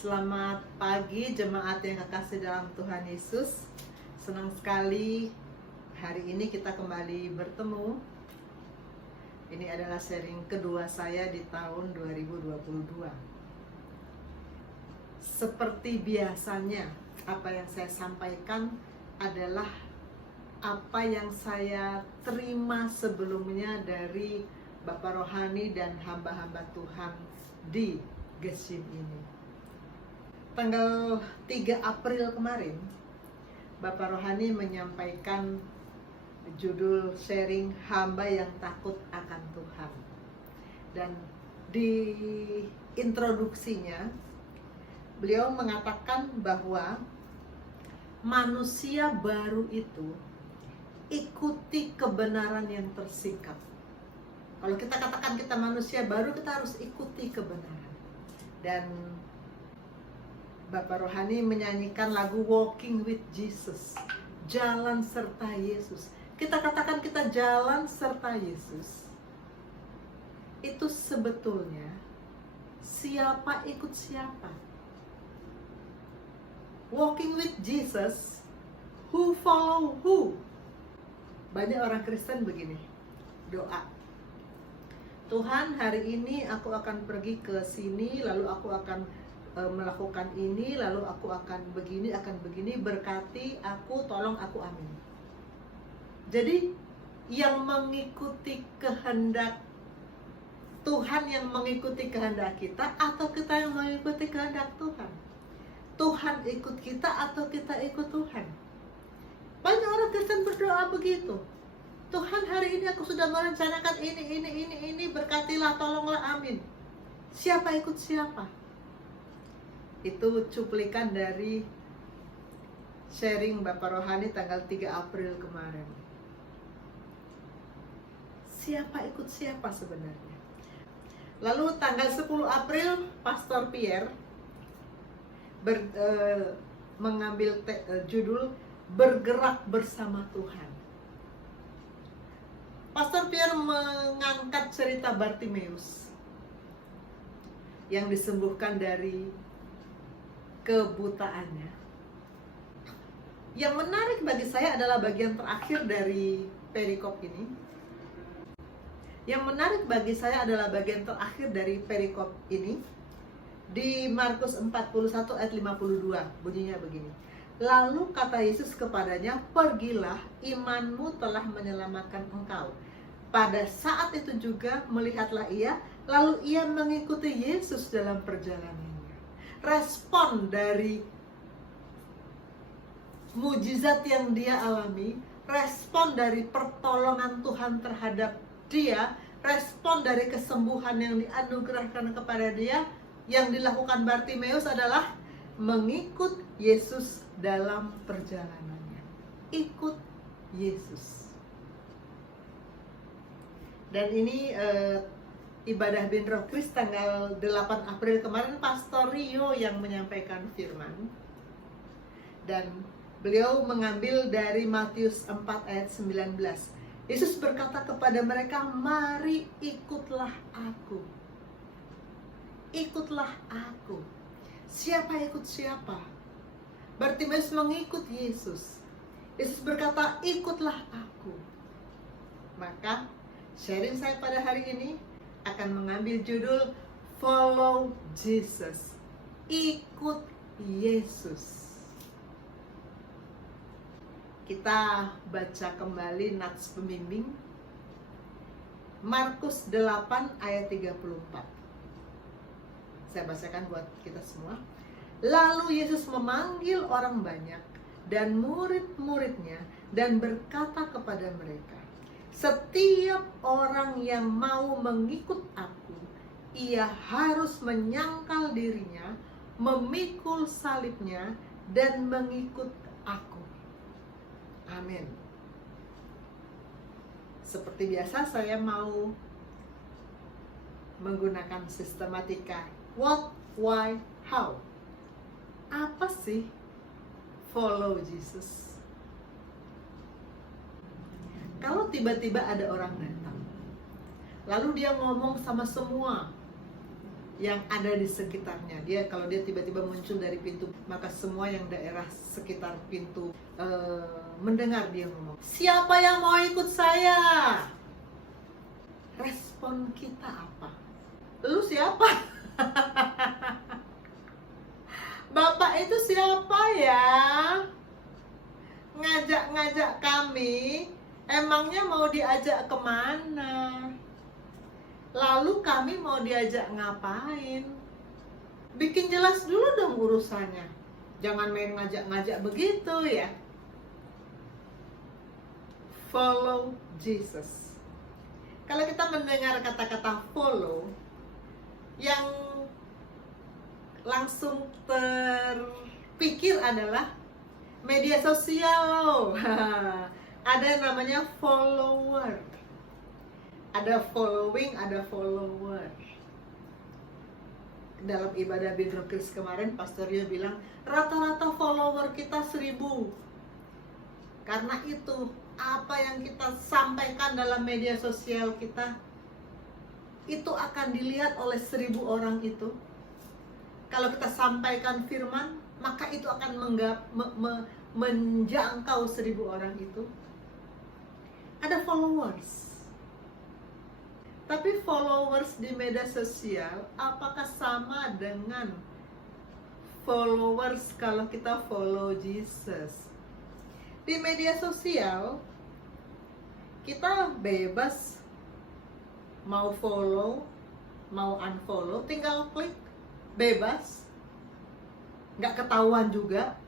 Selamat pagi jemaat yang kekasih dalam Tuhan Yesus. Senang sekali hari ini kita kembali bertemu. Ini adalah sharing kedua saya di tahun 2022. Seperti biasanya, apa yang saya sampaikan adalah apa yang saya terima sebelumnya dari Bapak Rohani dan hamba-hamba Tuhan di Gesim ini. Tanggal 3 April kemarin, Bapak Rohani menyampaikan judul sharing hamba yang takut akan Tuhan. Dan di introduksinya, beliau mengatakan bahwa manusia baru itu ikuti kebenaran yang tersingkap. Kalau kita katakan kita manusia baru, kita harus ikuti kebenaran. Dan Bapak Rohani menyanyikan lagu Walking with Jesus, jalan serta Yesus. Kita katakan kita jalan serta Yesus. Itu sebetulnya siapa ikut siapa. Walking with Jesus, who follow who. Banyak orang Kristen begini, doa. Tuhan, hari ini aku akan pergi ke sini, lalu aku akan melakukan ini, lalu aku akan begini, berkati aku, tolong aku, amin. Jadi yang mengikuti kehendak Tuhan, yang mengikuti kehendak kita, atau kita yang mengikuti kehendak Tuhan? Tuhan ikut kita atau kita ikut Tuhan? Banyak orang Kristen berdoa begitu. Tuhan, hari ini aku sudah merencanakan ini, berkatilah, tolonglah, amin. Siapa ikut siapa? Itu cuplikan dari sharing Bapak Rohani tanggal 3 April kemarin. Siapa ikut siapa sebenarnya? Lalu tanggal 10 April, Pastor Pierre mengambil judul Bergerak Bersama Tuhan. Pastor Pierre mengangkat cerita Bartimeus yang disembuhkan dari kebutaannya. Yang menarik bagi saya adalah bagian terakhir dari perikop ini. Yang menarik bagi saya adalah bagian terakhir dari perikop ini. Di Markus 41 ayat 52, bunyinya begini. Lalu kata Yesus kepadanya, pergilah, imanmu telah menyelamatkan engkau. Pada saat itu juga melihatlah ia, lalu ia mengikuti Yesus dalam perjalanannya. Respon dari mujizat yang dia alami, respon dari pertolongan Tuhan terhadap dia, respon dari kesembuhan yang dianugerahkan kepada dia, yang dilakukan Bartimeus adalah mengikut Yesus dalam perjalanannya. Ikut Yesus. Dan ini ibadah Benro Kris tanggal 8 April kemarin, Pastor Rio yang menyampaikan firman. Dan beliau mengambil dari Matius 4 ayat 19. Yesus berkata kepada mereka, mari ikutlah aku. Ikutlah aku. Siapa ikut siapa? Bartimeus mengikut Yesus. Yesus berkata, ikutlah aku. Maka sharing saya pada hari ini akan mengambil judul Follow Jesus. Ikut Yesus. Kita baca kembali nats pembimbing Markus 8 ayat 34. Saya bacakan buat kita semua. Lalu Yesus memanggil orang banyak dan murid-muridnya dan berkata kepada mereka, setiap orang yang mau mengikut aku, ia harus menyangkal dirinya, memikul salibnya, dan mengikut aku. Amin. Seperti biasa, saya mau menggunakan sistematika what, why, how. Apa sih follow Jesus? Kalau tiba-tiba ada orang datang, lalu dia ngomong sama semua, yang ada di sekitarnya. Kalau dia tiba-tiba muncul dari pintu, maka semua yang daerah sekitar pintu mendengar dia ngomong, siapa yang mau ikut saya? Respon kita apa? Lu siapa? Bapak itu siapa ya? Ngajak-ngajak kami, emangnya mau diajak kemana? Lalu kami mau diajak ngapain? Bikin jelas dulu dong urusannya. Jangan main ngajak-ngajak begitu ya. Follow Jesus. Kalau kita mendengar kata-kata follow, yang langsung terpikir adalah media sosial. Ada namanya follower. Ada following, ada follower. Dalam ibadah Bidrokris kemarin, pastornya bilang rata-rata follower kita 1000. Karena itu, apa yang kita sampaikan dalam media sosial kita, itu akan dilihat oleh 1000 orang itu. Kalau kita sampaikan firman, maka itu akan menjangkau 1000 orang itu. Ada followers. Tapi followers di media sosial apakah sama dengan followers kalau kita follow Jesus? Di media sosial kita bebas mau follow, mau unfollow, tinggal klik, bebas, nggak ketahuan juga.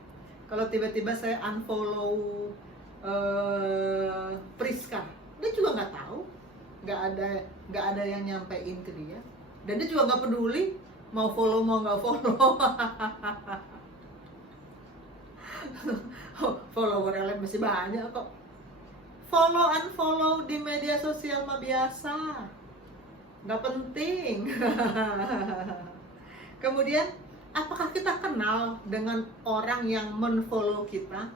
Kalau tiba-tiba saya unfollow Priska, dia juga nggak tahu, nggak ada yang nyampein ke dia, dan dia juga nggak peduli mau follow mau nggak follow. Follower Ellen masih banyak kok. Follow unfollow di media sosial mah biasa, nggak penting. Kemudian, apakah kita kenal dengan orang yang menfollow kita?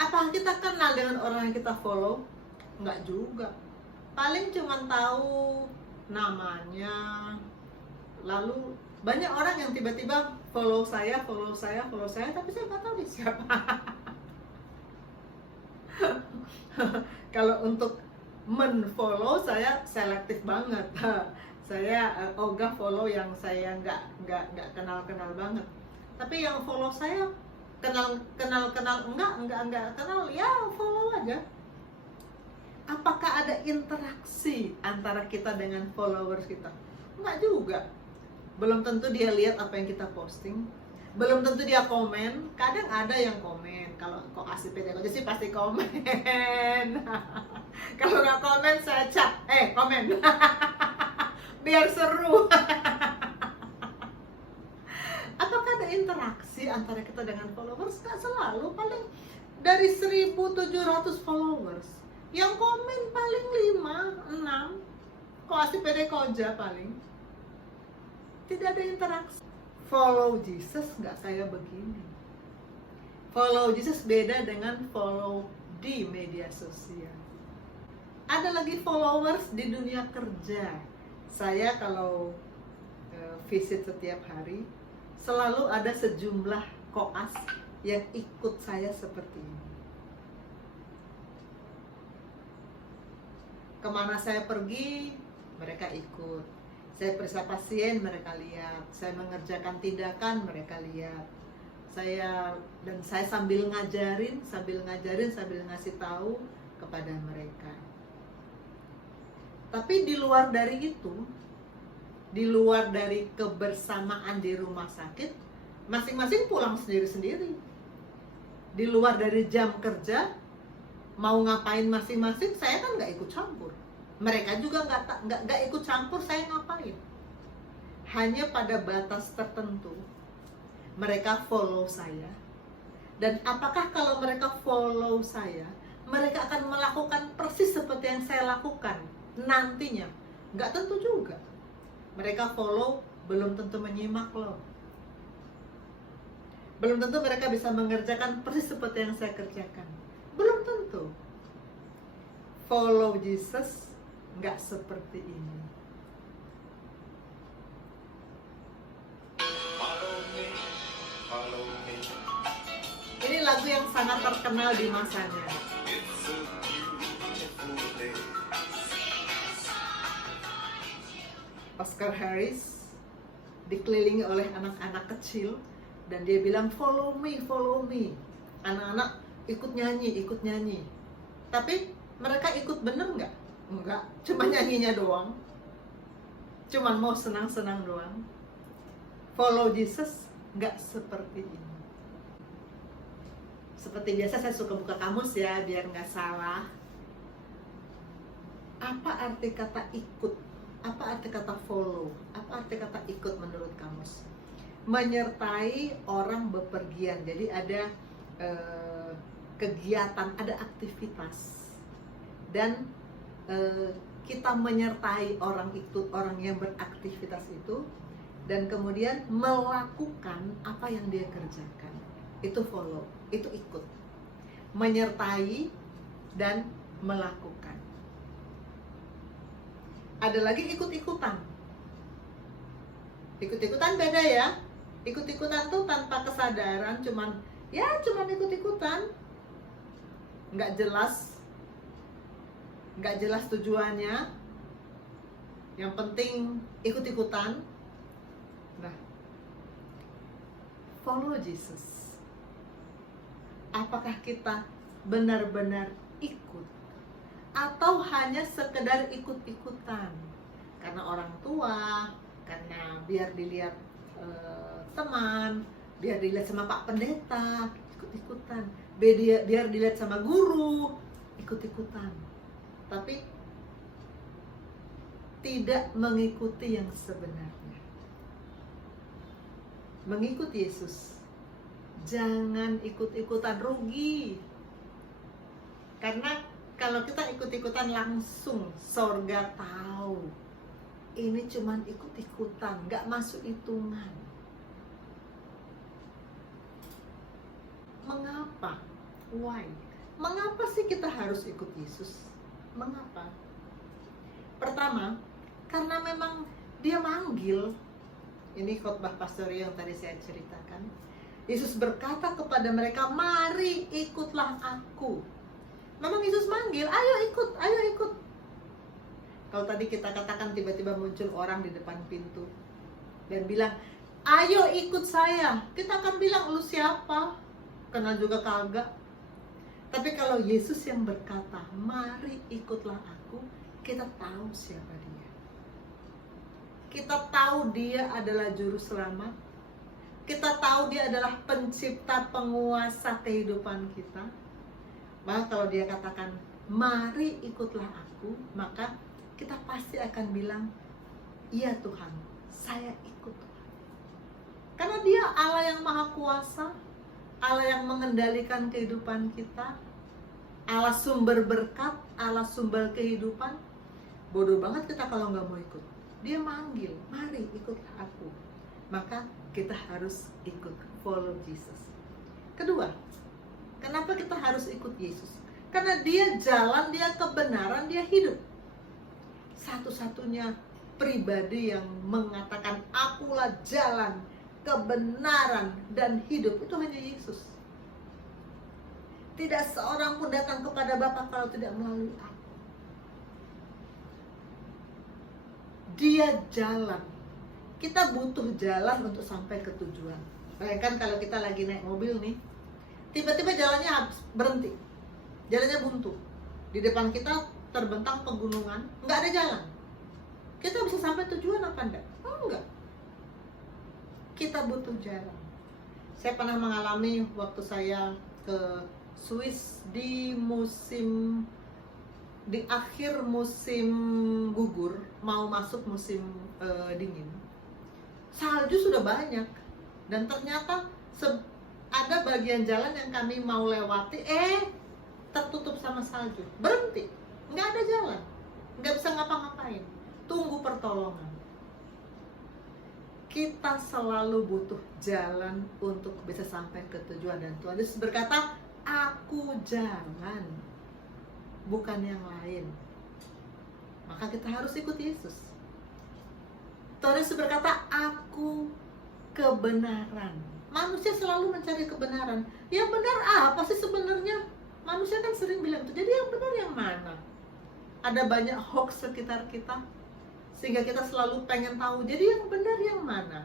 Apakah kita kenal dengan orang yang kita follow? Nggak juga. Paling cuma tahu namanya. Lalu banyak orang yang tiba-tiba follow saya, tapi saya nggak tahu dia siapa. Kalau untuk menfollow saya selektif banget. Saya ogah follow yang saya nggak kenal banget. Tapi yang follow saya kenal enggak kenal, ya follow aja. Apakah ada interaksi antara kita dengan followers kita? Enggak juga. Belum tentu dia lihat apa yang kita posting. Belum tentu dia komen. Kadang ada yang komen. Kalau kok asli pede aja sih pasti komen. Kalau nggak komen saya chat, komen. Biar seru. Apakah ada interaksi antara kita dengan followers? Nggak selalu. Paling dari 1700 followers, yang komen paling 5, 6. Kok asli pede koja paling. Tidak ada interaksi. Follow Jesus nggak kayak begini. Follow Jesus beda dengan follow di media sosial. Ada lagi followers di dunia kerja. Saya kalau visit setiap hari, selalu ada sejumlah koas yang ikut saya seperti ini. Kemana saya pergi, mereka ikut. Saya periksa pasien, mereka lihat. Saya mengerjakan tindakan, mereka lihat. Saya sambil ngajarin, sambil ngasih tahu kepada mereka. Tapi di luar dari itu, di luar dari kebersamaan di rumah sakit, masing-masing pulang sendiri-sendiri. Di luar dari jam kerja, mau ngapain masing-masing, saya kan nggak ikut campur. Mereka juga nggak ikut campur saya ngapain. Hanya pada batas tertentu mereka follow saya. Dan apakah kalau mereka follow saya, mereka akan melakukan persis seperti yang saya lakukan nantinya? Nggak tentu juga. Mereka follow, belum tentu menyimak loh. Belum tentu mereka bisa mengerjakan persis seperti yang saya kerjakan. Belum tentu. Follow Jesus nggak seperti ini. Ini lagu yang sangat terkenal di masanya. Oscar Harris dikelilingi oleh anak-anak kecil dan dia bilang follow me, follow me. Anak-anak ikut nyanyi. Tapi mereka ikut bener nggak? Enggak, cuma nyanyinya doang. Cuman mau senang-senang doang. Follow Jesus nggak seperti ini. Seperti biasa saya suka buka kamus ya biar nggak salah. Apa arti kata ikut? Apa arti kata follow? Apa arti kata ikut menurut kamus? Menyertai orang bepergian. Jadi ada kegiatan, ada aktivitas. Dan kita menyertai orang itu, orang yang beraktivitas itu, dan kemudian melakukan apa yang dia kerjakan. Itu follow, itu ikut. Menyertai dan melakukan. Ada lagi ikut-ikutan. Ikut-ikutan beda ya. Ikut-ikutan tuh tanpa kesadaran, cuman ikut-ikutan. Nggak jelas tujuannya. Yang penting ikut-ikutan. Nah, follow Jesus. Apakah kita benar-benar ikut? Atau hanya sekedar ikut-ikutan karena orang tua, karena biar dilihat teman, biar dilihat sama Pak Pendeta, ikut-ikutan, biar dilihat sama guru, ikut-ikutan, tapi tidak mengikuti yang sebenarnya. Mengikuti Yesus, jangan ikut-ikutan, rugi. Karena kalau kita ikut-ikutan langsung sorga tahu ini cuman ikut-ikutan, gak masuk hitungan. Mengapa? Why? Mengapa sih kita harus ikut Yesus? Mengapa? Pertama, karena memang dia manggil. Ini khotbah pastor yang tadi saya ceritakan. Yesus berkata kepada mereka, mari ikutlah aku. Memang Yesus manggil, ayo ikut. Kalau tadi kita katakan tiba-tiba muncul orang di depan pintu dan bilang, ayo ikut saya. Kita akan bilang, lu siapa? Kenal juga kagak. Tapi kalau Yesus yang berkata, mari ikutlah aku, kita tahu siapa dia. Kita tahu dia adalah juru selamat. Kita tahu dia adalah pencipta, penguasa kehidupan kita. Maka kalau dia katakan, mari ikutlah aku, maka kita pasti akan bilang, iya Tuhan, saya ikut Tuhan. Karena dia Allah yang maha kuasa, Allah yang mengendalikan kehidupan kita, Allah sumber berkat, Allah sumber kehidupan. Bodoh banget kita kalau nggak mau ikut. Dia manggil, mari ikutlah aku. Maka kita harus ikut, follow Jesus. Kedua, kenapa kita harus ikut Yesus? Karena dia jalan, dia kebenaran, dia hidup. Satu-satunya pribadi yang mengatakan akulah jalan, kebenaran, dan hidup, itu hanya Yesus. Tidak seorang pun datang kepada Bapa kalau tidak melalui aku. Dia jalan. Kita butuh jalan untuk sampai ke tujuan. Bayangkan kalau kita lagi naik mobil nih, tiba-tiba jalannya habis, berhenti, jalannya buntu, di depan kita terbentang pegunungan, nggak ada jalan. Kita bisa sampai tujuan apa enggak? Oh enggak. Kita butuh jalan. Saya pernah mengalami waktu saya ke Swiss di akhir musim gugur, mau masuk musim dingin. Salju sudah banyak dan ternyata ada bagian jalan yang kami mau lewati, tertutup sama salju, berhenti, nggak ada jalan, nggak bisa ngapa-ngapain, tunggu pertolongan. Kita selalu butuh jalan untuk bisa sampai ke tujuan, dan Tuhan Yesus berkata, aku jalan, bukan yang lain. Maka kita harus ikut Yesus. Tuhan Yesus berkata, aku kebenaran. Manusia selalu mencari kebenaran. Yang benar apa sih sebenarnya? Manusia kan sering bilang itu. Jadi yang benar yang mana? Ada banyak hoax sekitar kita, sehingga kita selalu pengen tahu. Jadi yang benar yang mana?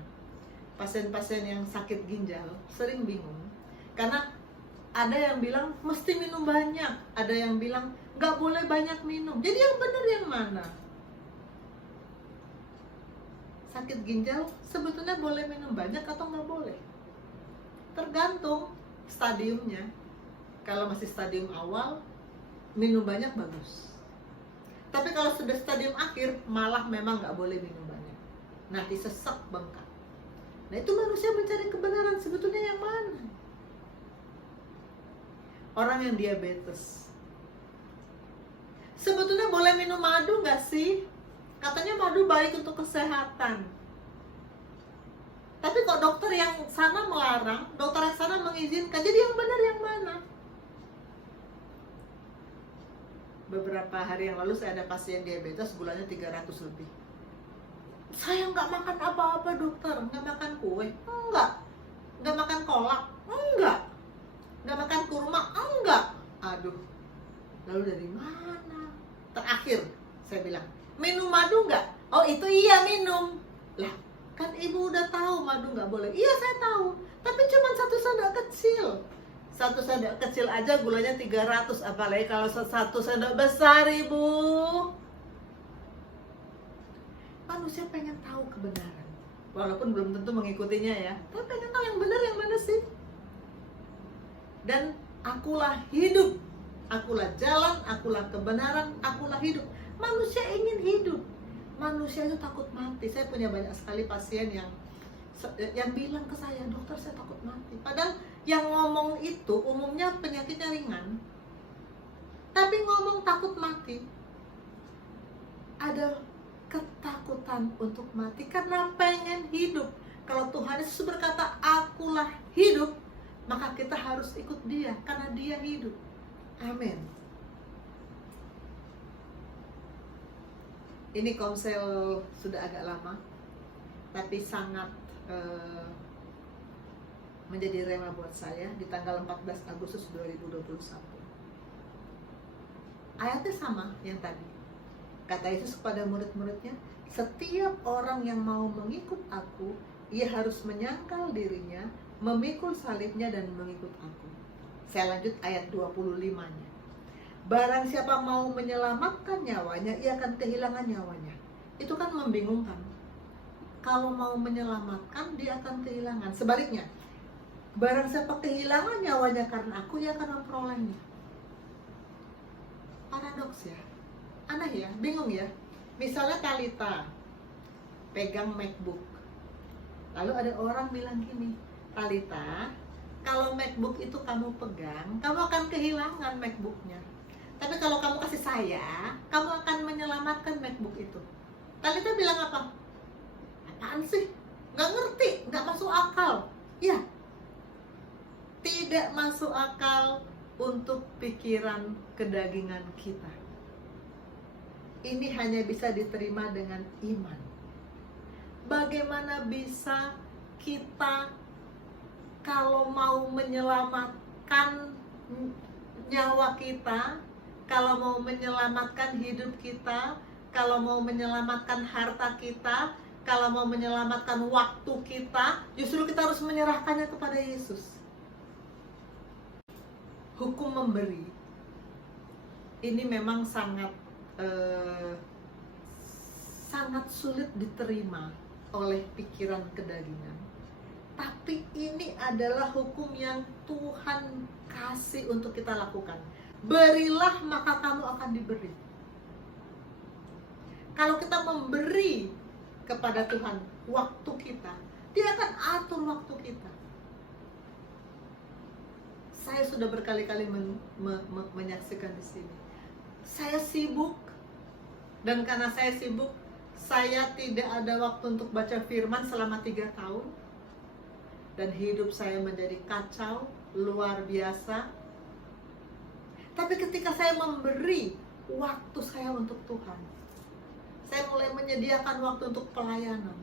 Pasien-pasien yang sakit ginjal sering bingung. Karena ada yang bilang mesti minum banyak, ada yang bilang nggak boleh banyak minum. Jadi yang benar yang mana? Sakit ginjal sebetulnya boleh minum banyak atau nggak boleh? Tergantung stadiumnya. Kalau masih stadium awal, minum banyak bagus. Tapi kalau sudah stadium akhir, malah memang nggak boleh minum banyak. Nanti sesak bengkak. Nah itu manusia mencari kebenaran sebetulnya yang mana? Orang yang diabetes, sebetulnya boleh minum madu nggak sih? Katanya madu baik untuk kesehatan. Tapi kok dokter yang sana melarang, dokter yang sana mengizinkan. Jadi yang benar yang mana? Beberapa hari yang lalu saya ada pasien diabetes, gulanya 300 lebih. Saya nggak makan apa-apa dokter, nggak makan kue, nggak makan kolak, nggak makan kurma, enggak. Aduh, lalu dari mana? Terakhir saya bilang, minum madu nggak? Oh itu iya minum. Lah, kan ibu udah tahu madu nggak boleh. Iya saya tahu, tapi cuma satu sendok kecil. Satu sendok kecil aja gulanya 300, apalagi kalau satu sendok besar ibu. Manusia pengen tahu kebenaran, walaupun belum tentu mengikutinya ya. Tapi pengen tahu yang benar yang mana sih? Dan akulah hidup, akulah jalan, akulah kebenaran, akulah hidup. Manusia ingin hidup. Manusia itu takut mati. Saya punya banyak sekali pasien yang bilang ke saya, dokter saya takut mati. Padahal yang ngomong itu umumnya penyakitnya ringan. Tapi ngomong takut mati, ada ketakutan untuk mati karena pengen hidup. Kalau Tuhan Yesus berkata, akulah hidup, maka kita harus ikut dia karena dia hidup. Amin. Ini komsel sudah agak lama, tapi sangat menjadi rema buat saya di tanggal 14 Agustus 2021. Ayatnya sama yang tadi. Kata Yesus kepada murid-muridnya, setiap orang yang mau mengikut aku, ia harus menyangkal dirinya, memikul salibnya dan mengikut aku. Saya lanjut ayat 25-nya. Barang siapa mau menyelamatkan nyawanya, ia akan kehilangan nyawanya. Itu kan membingungkan. Kalau mau menyelamatkan, dia akan kehilangan. Sebaliknya, barang siapa kehilangan nyawanya karena aku, ia akan memperolehnya. Paradoks ya. Aneh ya, bingung ya. Misalnya Talita pegang MacBook, lalu ada orang bilang gini, Talita, kalau MacBook itu kamu pegang, kamu akan kehilangan MacBooknya. Tapi kalau kamu kasih saya, kamu akan menyelamatkan MacBook itu. Talita bilang apa? Apaan sih? Nggak ngerti, nggak masuk akal. Ya, tidak masuk akal untuk pikiran kedagingan kita. Ini hanya bisa diterima dengan iman. Bagaimana bisa kita kalau mau menyelamatkan nyawa kita, kalau mau menyelamatkan hidup kita, kalau mau menyelamatkan harta kita, kalau mau menyelamatkan waktu kita, justru kita harus menyerahkannya kepada Yesus. Hukum memberi ini memang sangat sulit diterima oleh pikiran kedagingan. Tapi ini adalah hukum yang Tuhan kasih untuk kita lakukan. Berilah maka kamu akan diberi. Kalau kita memberi kepada Tuhan waktu kita, dia akan atur waktu kita. Saya sudah berkali-kali menyaksikan di sini. Saya sibuk, dan karena saya sibuk, saya tidak ada waktu untuk baca firman selama 3 tahun. Dan hidup saya menjadi kacau, luar biasa. Tapi ketika saya memberi waktu saya untuk Tuhan, saya mulai menyediakan waktu untuk pelayanan.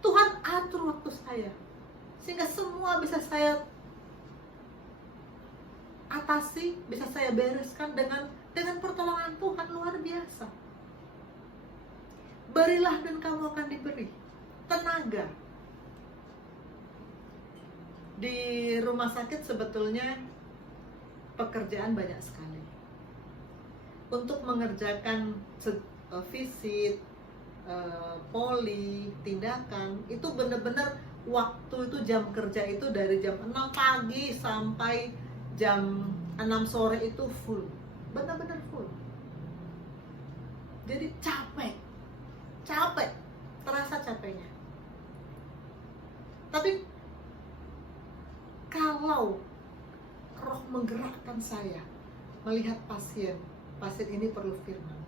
Tuhan atur waktu saya. sehingga semua bisa saya atasi, bisa saya bereskan dengan pertolongan Tuhan luar biasa. Berilah dan kamu akan diberi tenaga. Di rumah sakit sebetulnya pekerjaan banyak sekali. Untuk mengerjakan visit, poli, tindakan, itu benar-benar waktu itu jam kerja itu dari jam 6 pagi sampai jam 6 sore itu full. Benar-benar full. Jadi capek, terasa capeknya. Tapi kalau Roh menggerakkan saya melihat pasien ini perlu firman,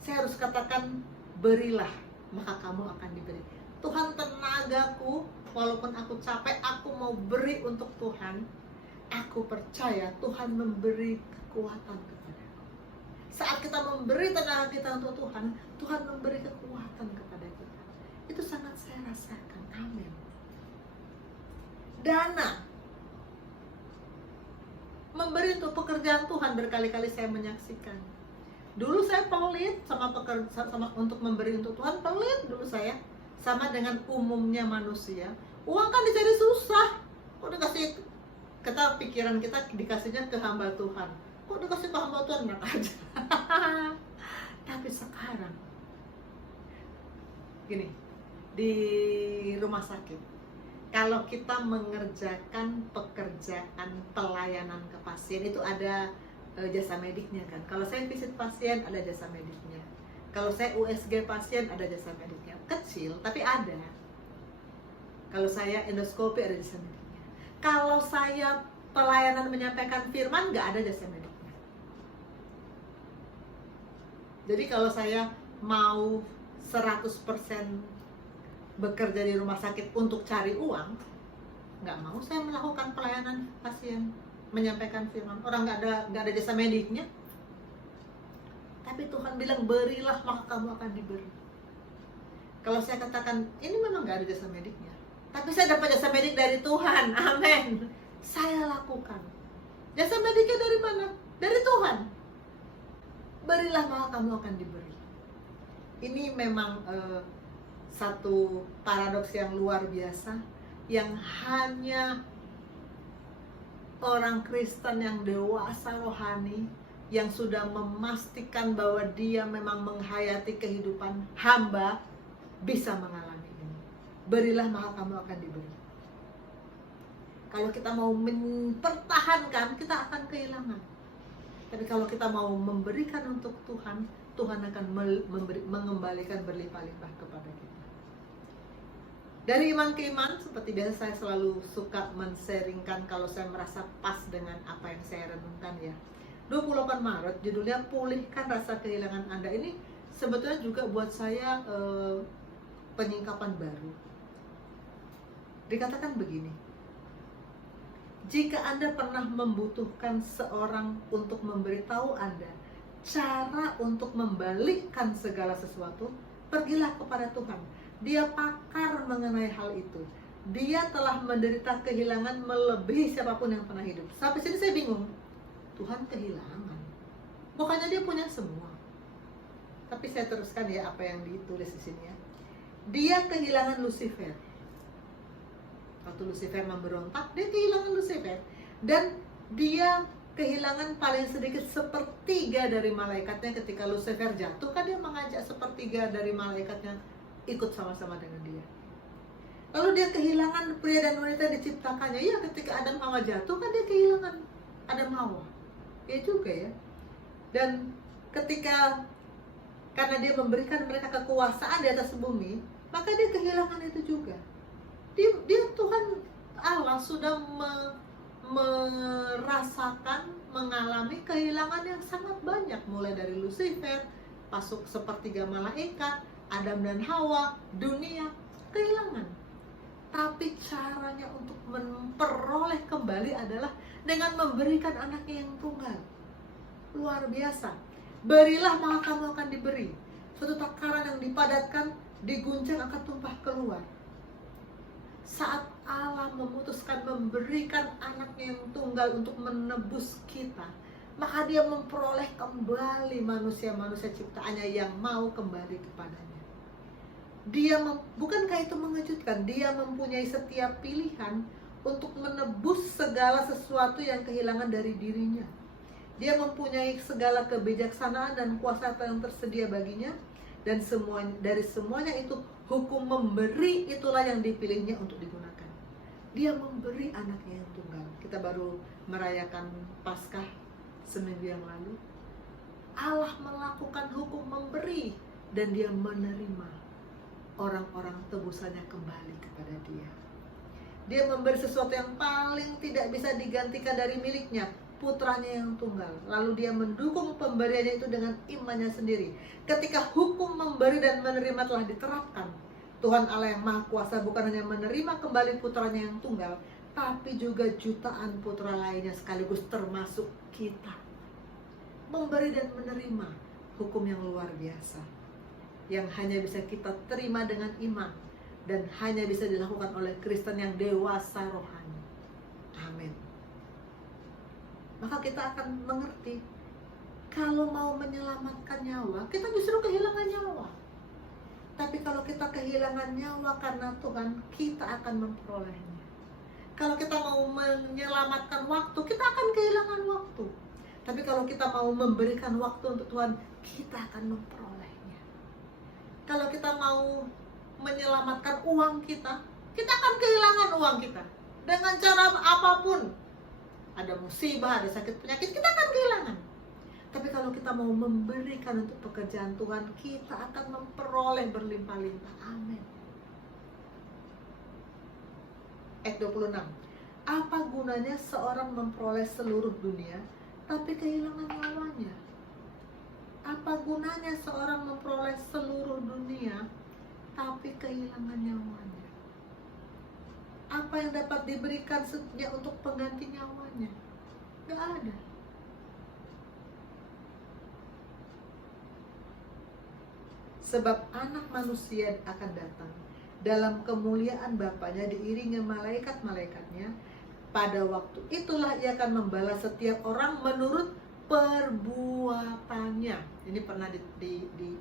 saya harus katakan, berilah maka kamu akan diberi. Tuhan, tenagaku, walaupun aku capek, aku mau beri untuk Tuhan. Aku percaya Tuhan memberi kekuatan kepadaku. Saat kita memberi tenaga kita untuk Tuhan, Tuhan memberi kekuatan kepada kita. Itu sangat saya rasakan. Amin. Dana, memberi untuk pekerjaan Tuhan, berkali-kali saya menyaksikan. Dulu saya pelit sama untuk memberi untuk Tuhan, pelit dulu saya. Sama dengan umumnya manusia, uang kan dicari susah. Kok dikasih, pikiran kita dikasihnya ke hamba Tuhan. Kok dikasih ke hamba Tuhan, enak aja. Tapi sekarang gini, di rumah sakit, kalau kita mengerjakan pekerjaan pelayanan ke pasien, itu ada jasa mediknya kan. Kalau saya visit pasien, ada jasa mediknya. Kalau saya USG pasien, ada jasa mediknya. Kecil, tapi ada. Kalau saya endoskopi, ada jasa mediknya. Kalau saya pelayanan menyampaikan firman, nggak ada jasa mediknya. Jadi kalau saya mau 100% bekerja di rumah sakit untuk cari uang, nggak mau saya melakukan pelayanan pasien, menyampaikan firman. Orang nggak ada jasa mediknya. Tapi Tuhan bilang, berilah maka kamu akan diberi. Kalau saya katakan, ini memang nggak ada jasa mediknya, tapi saya dapat jasa medik dari Tuhan, amin. Saya lakukan. Jasa mediknya dari mana? Dari Tuhan. Berilah maka kamu akan diberi. Ini memang satu paradoks yang luar biasa, yang hanya orang Kristen yang dewasa rohani, yang sudah memastikan bahwa dia memang menghayati kehidupan hamba, bisa mengalami ini. Berilah maka kamu akan diberi. Kalau kita mau mempertahankan, kita akan kehilangan. Tapi kalau kita mau memberikan untuk Tuhan, Tuhan akan mengembalikan berlimpah-limpah kepada kita. Dari iman ke iman, seperti biasa saya selalu suka men-sharingkan kalau saya merasa pas dengan apa yang saya renungkan ya. 28 Maret, judulnya Pulihkan Rasa Kehilangan Anda. Ini sebetulnya juga buat saya penyingkapan baru. Dikatakan begini, jika Anda pernah membutuhkan seorang untuk memberitahu Anda cara untuk membalikkan segala sesuatu, pergilah kepada Tuhan. Dia pakar mengenai hal itu. Dia telah menderita kehilangan melebihi siapapun yang pernah hidup. Sampai sini saya bingung. Tuhan kehilangan, bukannya dia punya semua. Tapi saya teruskan ya apa yang ditulis di sini ya. Dia kehilangan Lucifer. Waktu Lucifer memberontak, dia kehilangan Lucifer. Dan dia kehilangan paling sedikit sepertiga dari malaikatnya. Ketika Lucifer jatuh, kan dia mengajak sepertiga dari malaikatnya ikut sama-sama dengan dia. Lalu dia kehilangan pria dan wanita diciptakannya. Ya, ketika Adam Hawa jatuh, kan dia kehilangan Adam Hawa. Ya juga ya. Dan ketika, karena dia memberikan mereka kekuasaan di atas bumi, maka dia kehilangan itu juga. Dia Tuhan Allah sudah merasakan, mengalami kehilangan yang sangat banyak. Mulai dari Lucifer, masuk sepertiga malaikat, Adam dan Hawa, dunia, kehilangan. Tapi caranya untuk memperoleh kembali adalah dengan memberikan anaknya yang tunggal. Luar biasa. Berilah maka kamu akan diberi. Suatu takaran yang dipadatkan, diguncang akan tumpah keluar. Saat Allah memutuskan memberikan anaknya yang tunggal untuk menebus kita, maka dia memperoleh kembali manusia-manusia ciptaannya yang mau kembali kepadanya. Bukankah itu mengejutkan? Dia mempunyai setiap pilihan untuk menebus segala sesuatu yang kehilangan dari dirinya. Dia mempunyai segala kebijaksanaan dan kuasa yang tersedia baginya. Dan dari semuanya itu, hukum memberi itulah yang dipilihnya untuk digunakan. Dia memberi anaknya yang tunggal. Kita baru merayakan Paskah seminggu yang lalu. Allah melakukan hukum memberi, dan dia menerima orang-orang tebusannya kembali kepada dia. Dia memberi sesuatu yang paling tidak bisa digantikan dari miliknya, putranya yang tunggal. Lalu dia mendukung pemberiannya itu dengan imannya sendiri. Ketika hukum memberi dan menerima telah diterapkan, Tuhan Allah yang Maha Kuasa bukan hanya menerima kembali putranya yang tunggal, tapi juga jutaan putra lainnya sekaligus termasuk kita. Memberi dan menerima hukum yang luar biasa, yang hanya bisa kita terima dengan iman, dan hanya bisa dilakukan oleh Kristen yang dewasa rohani. Amin. Maka kita akan mengerti, kalau mau menyelamatkan nyawa, kita justru kehilangan nyawa. Tapi kalau kita kehilangan nyawa karena Tuhan, kita akan memperolehnya. Kalau kita mau menyelamatkan waktu, kita akan kehilangan waktu. Tapi kalau kita mau memberikan waktu untuk Tuhan, kita akan memperolehnya. Kalau kita mau menyelamatkan uang kita, kita akan kehilangan uang kita. Dengan cara apapun, ada musibah, ada sakit penyakit, kita akan kehilangan. Tapi kalau kita mau memberikan untuk pekerjaan Tuhan, kita akan memperoleh berlimpah-limpah. Amin. Ayat 26. Apa gunanya seorang memperoleh seluruh dunia, tapi kehilangan nyawanya? Apa gunanya seorang memperoleh seluruh dunia, tapi kehilangan nyawanya? Apa yang dapat diberikan untuk pengganti nyawanya? Gak ada. Sebab anak manusia akan datang dalam kemuliaan Bapanya diiringi malaikat-malaikatnya. Pada waktu itulah ia akan membalas setiap orang menurut perbuatannya. Ini pernah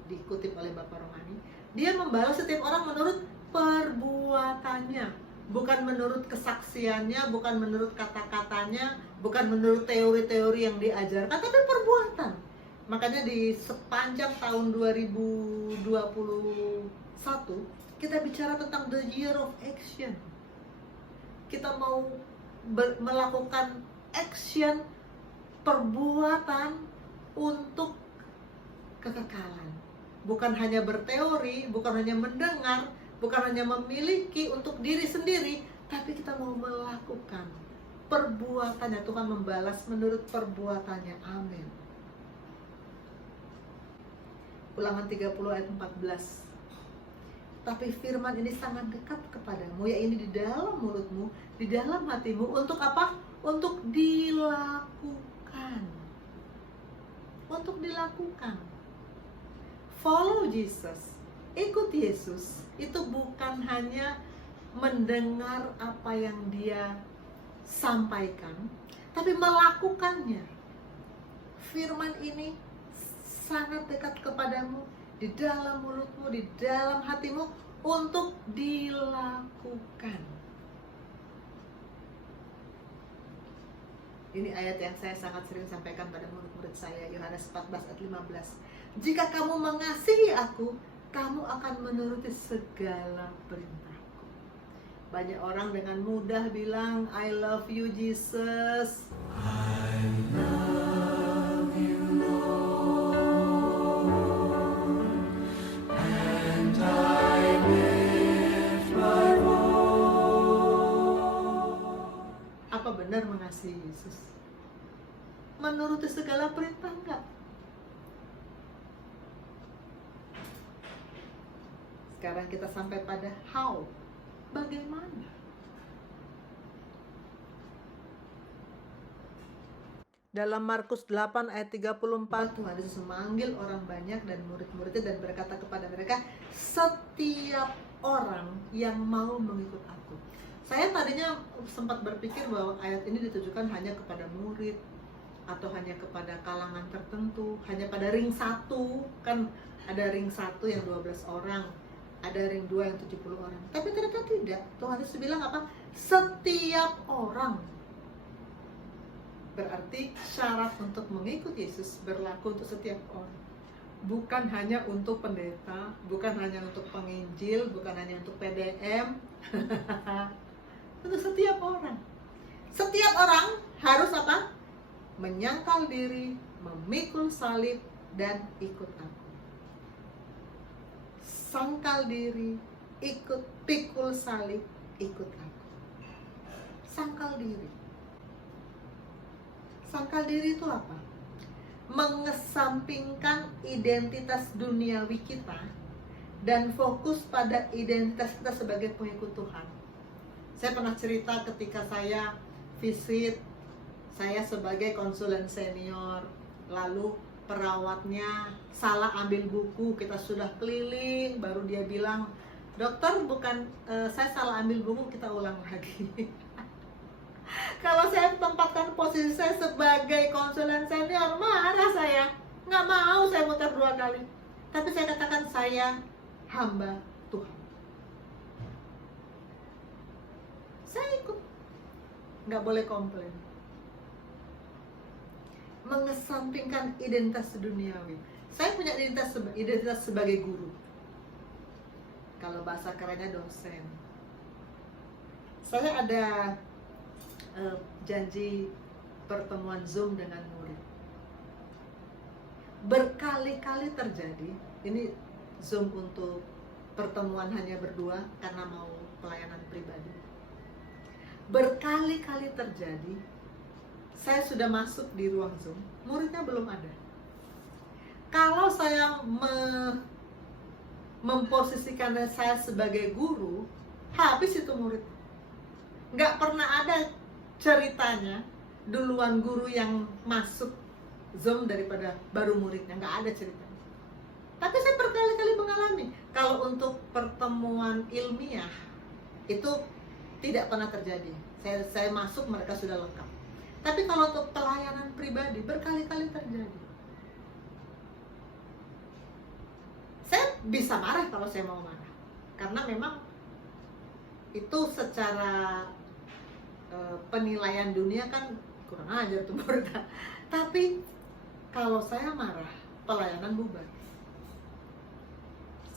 dikutip oleh Bapak Rohani. Dia membalas setiap orang menurut perbuatannya, bukan menurut kesaksiannya, bukan menurut kata-katanya, bukan menurut teori-teori yang diajarkan, tapi perbuatan. Makanya di sepanjang tahun 2021 kita bicara tentang the year of action. Kita mau melakukan action, perbuatan untuk kekekalan. Bukan hanya berteori, bukan hanya mendengar, bukan hanya memiliki untuk diri sendiri, tapi kita mau melakukan perbuatannya. Tuhan membalas menurut perbuatannya. Amin. Ulangan 30 ayat 14. Tapi firman ini sangat dekat kepadamu, yaitu di dalam mulutmu, di dalam hatimu. Untuk apa? Untuk dilakukan. Untuk dilakukan. Follow Jesus. Ikut Yesus. Itu bukan hanya mendengar apa yang dia sampaikan, tapi melakukannya. Firman ini sangat dekat kepadamu, di dalam mulutmu, di dalam hatimu, untuk dilakukan. Ini ayat yang saya sangat sering sampaikan pada murid-murid saya, Yohanes 14 ayat 15. Jika kamu mengasihi aku, kamu akan menuruti segala perintahku. Banyak orang dengan mudah bilang, I love you Jesus. I love you Lord, and I lift my voice. Apa benar mengasihi Yesus? Menuruti segala perintah enggak? Sekarang kita sampai pada how. Bagaimana? Dalam Markus 8 ayat 34, Tuhan Yesus memanggil orang banyak dan murid-muridnya dan berkata kepada mereka, setiap orang yang mau mengikut aku. Saya tadinya sempat berpikir bahwa ayat ini ditujukan hanya kepada murid atau hanya kepada kalangan tertentu, hanya pada ring 1, kan ada ring 1 yang 12 orang, ada ring 2 yang 70 orang. Tapi ternyata tidak. Tuhan Yesus bilang apa? Setiap orang. Berarti syarat untuk mengikut Yesus berlaku untuk setiap orang. Bukan hanya untuk pendeta, bukan hanya untuk penginjil, bukan hanya untuk PDM. Untuk setiap orang. Setiap orang harus apa? Menyangkal diri, memikul salib, dan ikut aku. Sangkal diri, pikul salib, ikut aku. Sangkal diri. Sangkal diri itu apa? Mengesampingkan identitas duniawi kita dan fokus pada identitas kita sebagai pengikut Tuhan. Saya pernah cerita ketika saya visit, saya sebagai konsulen senior, lalu perawatnya salah ambil buku, kita sudah keliling, baru dia bilang, dokter bukan, saya salah ambil buku, kita ulang lagi. Kalau saya tempatkan posisi saya sebagai konsulen senior, marah saya. Nggak mau saya muter 2 kali. Tapi saya katakan saya hamba Tuhan. Saya ikut. Nggak boleh komplain. Mengesampingkan identitas duniawi. Saya punya identitas sebagai guru. Kalau bahasa kerennya dosen. Saya ada janji pertemuan Zoom dengan murid. Berkali-kali terjadi, ini Zoom untuk pertemuan hanya berdua karena mau pelayanan pribadi. Berkali-kali terjadi, saya sudah masuk di ruang Zoom, muridnya belum ada. Kalau saya memposisikan saya sebagai guru, habis itu murid. Nggak pernah ada ceritanya duluan guru yang masuk Zoom daripada baru muridnya, nggak ada ceritanya. Tapi saya berkali-kali mengalami. Kalau untuk pertemuan ilmiah itu tidak pernah terjadi. Saya masuk mereka sudah lengkap. Tapi kalau untuk pelayanan pribadi berkali-kali terjadi. Saya bisa marah kalau saya mau marah, karena memang itu secara penilaian dunia kan kurang ajar tuh mereka. Tapi kalau saya marah, pelayanan bubar.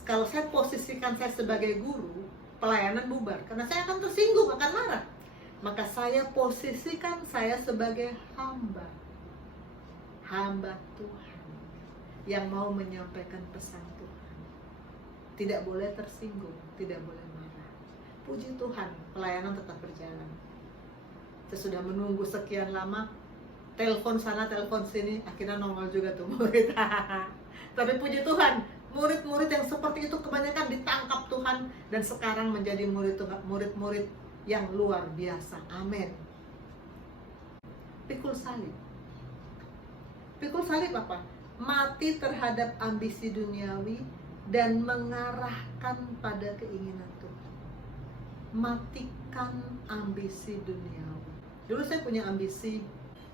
Kalau saya posisikan saya sebagai guru, pelayanan bubar karena saya akan tersinggung, akan marah. Maka saya posisikan saya sebagai hamba Tuhan yang mau menyampaikan pesan Tuhan. Tidak boleh tersinggung, tidak boleh marah. Puji Tuhan, pelayanan tetap berjalan. Saya sudah menunggu sekian lama, telepon sana telepon sini, akhirnya nongol juga tuh murid. Tapi puji Tuhan, murid-murid yang seperti itu kebanyakan ditangkap Tuhan dan sekarang menjadi murid-murid yang luar biasa. Amin. Pikul salib. Pikul salib apa? Mati terhadap ambisi duniawi dan mengarahkan pada keinginan Tuhan. Matikan ambisi duniawi. Dulu saya punya ambisi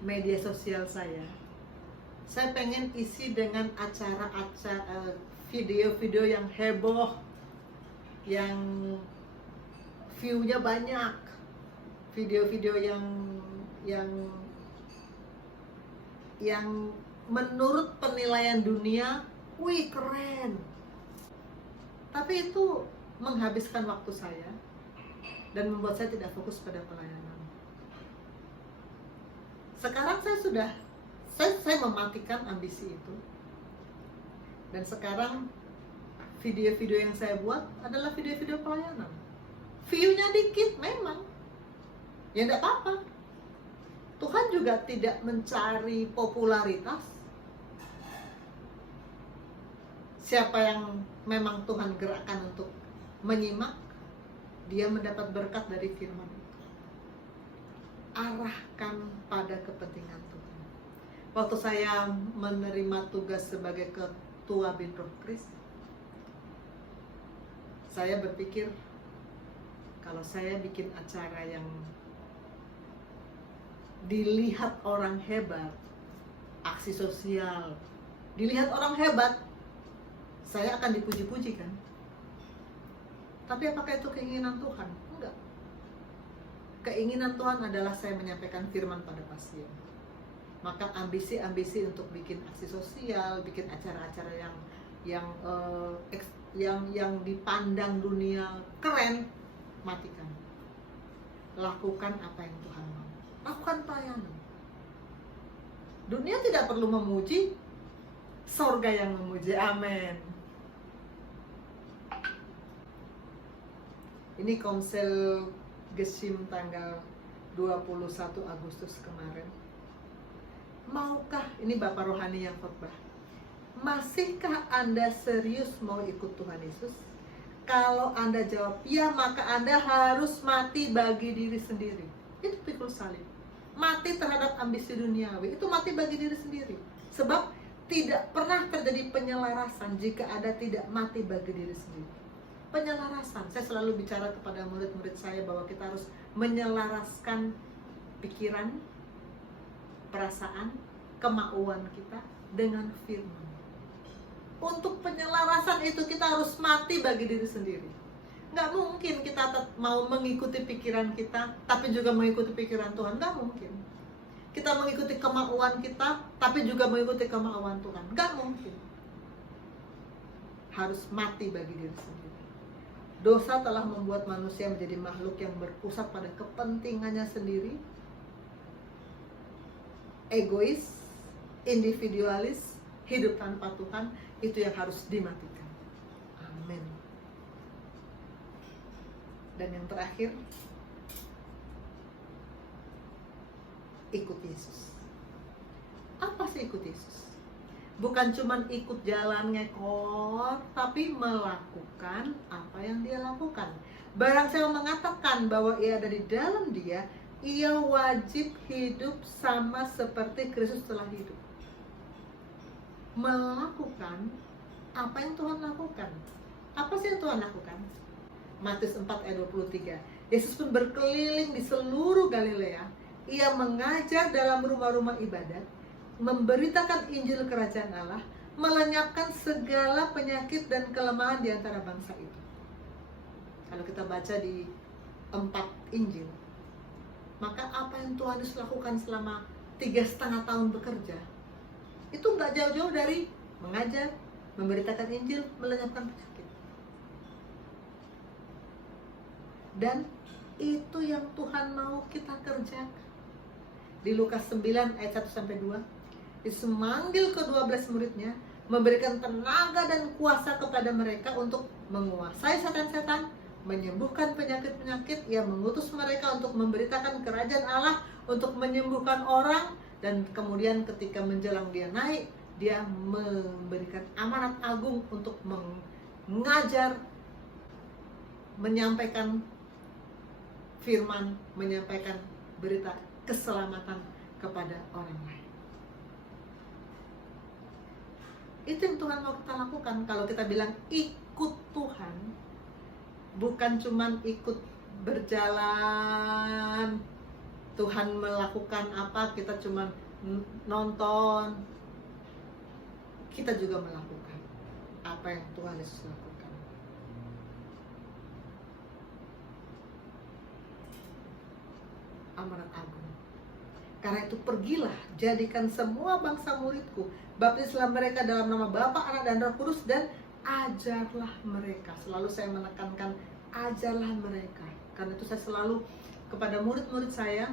media sosial saya. Saya pengen isi dengan acara-acara, video-video yang heboh, yang view-nya banyak, video-video yang menurut penilaian dunia, wih keren. Tapi itu menghabiskan waktu saya dan membuat saya tidak fokus pada pelayanan. Sekarang saya mematikan ambisi itu. Dan sekarang video-video yang saya buat adalah video-video pelayanan. View-nya dikit memang. Ya enggak apa-apa. Tuhan juga tidak mencari popularitas. Siapa yang memang Tuhan gerakkan untuk menyimak, dia mendapat berkat dari firman itu. Arahkan pada kepentingan Tuhan. Waktu saya menerima tugas sebagai ketua Bin Roh Kris, saya berpikir Kalau saya bikin acara yang dilihat orang hebat, aksi sosial, dilihat orang hebat, saya akan dipuji-puji kan? Tapi apakah itu keinginan Tuhan? Enggak. Keinginan Tuhan adalah saya menyampaikan firman pada pasien. Maka ambisi-ambisi untuk bikin aksi sosial, bikin acara-acara yang dipandang dunia keren, matikan. Lakukan apa yang Tuhan mau. Lakukan pelayanan. Dunia tidak perlu memuji, sorga yang memuji. Amin. Ini konsel Gesim tanggal 21 Agustus kemarin. Maukah, ini Bapak Rohani yang khotbah, masihkah Anda serius mau ikut Tuhan Yesus? Kalau Anda jawab ya, maka Anda harus mati bagi diri sendiri. Itu pikul salib. Mati terhadap ambisi duniawi, itu mati bagi diri sendiri. Sebab tidak pernah terjadi penyelarasan jika Anda tidak mati bagi diri sendiri. Penyelarasan, saya selalu bicara kepada murid-murid saya bahwa kita harus menyelaraskan pikiran, perasaan, kemauan kita dengan firman. Untuk penyelarasan itu kita harus mati bagi diri sendiri. Nggak mungkin kita mau mengikuti pikiran kita tapi juga mengikuti pikiran Tuhan. Nggak mungkin. Kita mengikuti kemauan kita tapi juga mengikuti kemauan Tuhan. Nggak mungkin. Harus mati bagi diri sendiri. Dosa telah membuat manusia menjadi makhluk yang berpusat pada kepentingannya sendiri, egois, individualis, hidup tanpa Tuhan. Itu yang harus dimatikan. Amin. Dan yang terakhir, ikut Yesus. Apa sih ikut Yesus? Bukan cuma ikut jalan ngekor, tapi melakukan apa yang dia lakukan. Barang siapa mengatakan bahwa ia ada di dalam dia, ia wajib hidup sama seperti Kristus telah hidup. Melakukan apa yang Tuhan lakukan. Apa sih yang Tuhan lakukan? Matius 4 ayat 23. Yesus pun berkeliling di seluruh Galilea. Ia mengajar dalam rumah-rumah ibadat, memberitakan Injil Kerajaan Allah, melenyapkan segala penyakit dan kelemahan di antara bangsa itu. Kalau kita baca di 4 Injil, maka apa yang Tuhan Yesus lakukan selama 3,5 tahun bekerja, itu nggak jauh-jauh dari mengajar, memberitakan Injil, melenyapkan penyakit. Dan itu yang Tuhan mau kita kerjakan. Di Lukas 9 ayat 1-2, Yesus memanggil ke-12 muridnya, memberikan tenaga dan kuasa kepada mereka untuk menguasai setan-setan, menyembuhkan penyakit-penyakit. Ia mengutus mereka untuk memberitakan kerajaan Allah, untuk menyembuhkan orang. Dan kemudian ketika menjelang dia naik, dia memberikan amanat agung untuk mengajar, menyampaikan firman, menyampaikan berita keselamatan kepada orang lain. Itu yang Tuhan mau kita lakukan. Kalau kita bilang ikut Tuhan, bukan cuman ikut berjalan, Tuhan melakukan apa, kita cuma nonton. Kita juga melakukan apa yang Tuhan Yesus lakukan. Amanat agung. Karena itu pergilah, jadikan semua bangsa muridku, baptislah mereka dalam nama Bapa, Anak, dan Roh Kudus, dan ajarlah mereka. Selalu saya menekankan ajarlah mereka. Karena itu saya selalu kepada murid-murid saya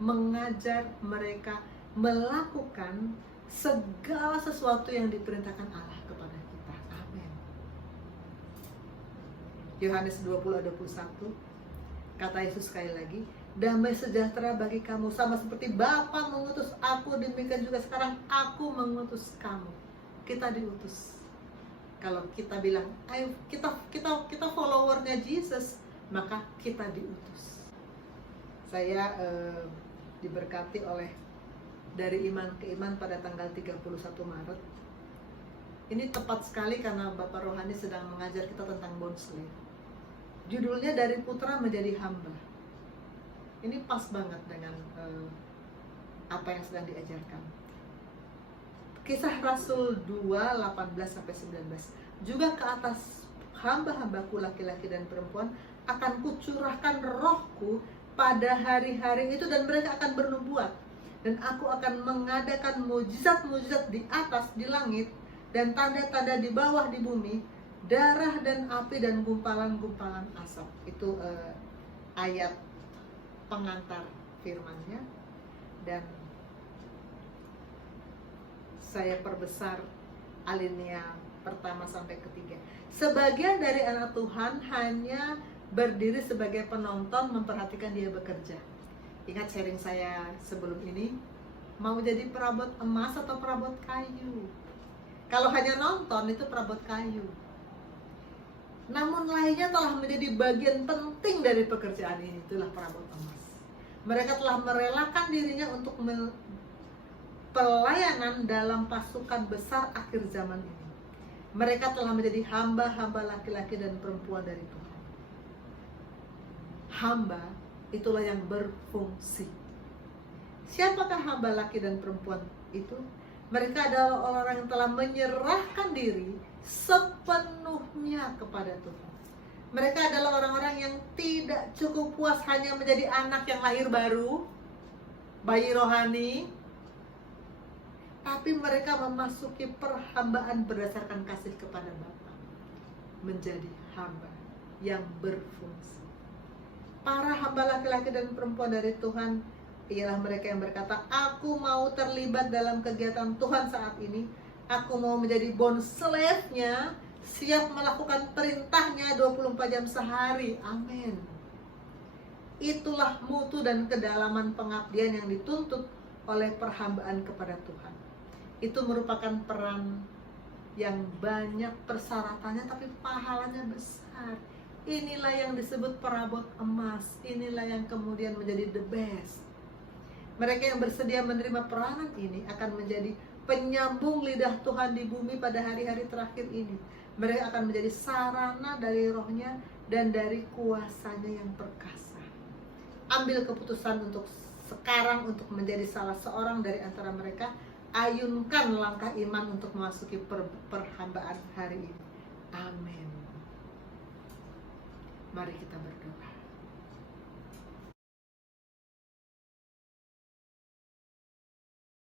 mengajar mereka melakukan segala sesuatu yang diperintahkan Allah kepada kita. Amin. Yohanes 20:21, kata Yesus sekali lagi, damai sejahtera bagi kamu, sama seperti Bapa mengutus aku, demikian juga sekarang aku mengutus kamu. Kita diutus. Kalau kita bilang, ayo kita followernya Jesus, maka kita diutus. Saya diberkati oleh dari iman ke iman pada tanggal 31 Maret. Ini tepat sekali karena Bapak Rohani sedang mengajar kita tentang bond slave. Judulnya dari putra menjadi hamba. Ini pas banget dengan apa yang sedang diajarkan. Kisah Rasul 2:18-19. Juga ke atas hamba-hambaku laki-laki dan perempuan akan kucurahkan rohku pada hari-hari itu, dan mereka akan bernubuat. Dan aku akan mengadakan mujizat-mujizat di atas di langit, dan tanda-tanda di bawah di bumi, darah dan api dan gumpalan-gumpalan asap. Itu ayat pengantar firman-Nya. Dan saya perbesar alinea pertama sampai ketiga. Sebagian dari anak Tuhan hanya berdiri sebagai penonton, memperhatikan dia bekerja. Ingat sharing saya sebelum ini, mau jadi perabot emas atau perabot kayu? Kalau hanya nonton itu perabot kayu. Namun lainnya telah menjadi bagian penting dari pekerjaan ini, itulah perabot emas. Mereka telah merelakan dirinya untuk pelayanan dalam pasukan besar akhir zaman ini. Mereka telah menjadi hamba-hamba laki-laki dan perempuan dari Tuhan. Hamba itulah yang berfungsi. Siapakah hamba laki dan perempuan itu? Mereka adalah orang-orang yang telah menyerahkan diri sepenuhnya kepada Tuhan. Mereka adalah orang-orang yang tidak cukup puas hanya menjadi anak yang lahir baru, bayi rohani, tapi mereka memasuki perhambaan berdasarkan kasih kepada Bapa, menjadi hamba yang berfungsi. Para hamba laki-laki dan perempuan dari Tuhan ialah mereka yang berkata, aku mau terlibat dalam kegiatan Tuhan saat ini. Aku mau menjadi bond slave-nya, siap melakukan perintahnya 24 jam sehari. Amin. Itulah mutu dan kedalaman pengabdian yang dituntut oleh perhambaan kepada Tuhan. Itu merupakan peran yang banyak persyaratannya, tapi pahalanya besar. Inilah yang disebut perabot emas. Inilah yang kemudian menjadi the best. Mereka yang bersedia menerima peranan ini akan menjadi penyambung lidah Tuhan di bumi pada hari-hari terakhir ini. Mereka akan menjadi sarana dari rohnya dan dari kuasanya yang perkasa. Ambil keputusan untuk sekarang untuk menjadi salah seorang dari antara mereka. Ayunkan langkah iman untuk memasuki perhambaan hari ini. Amin. Mari kita berdoa.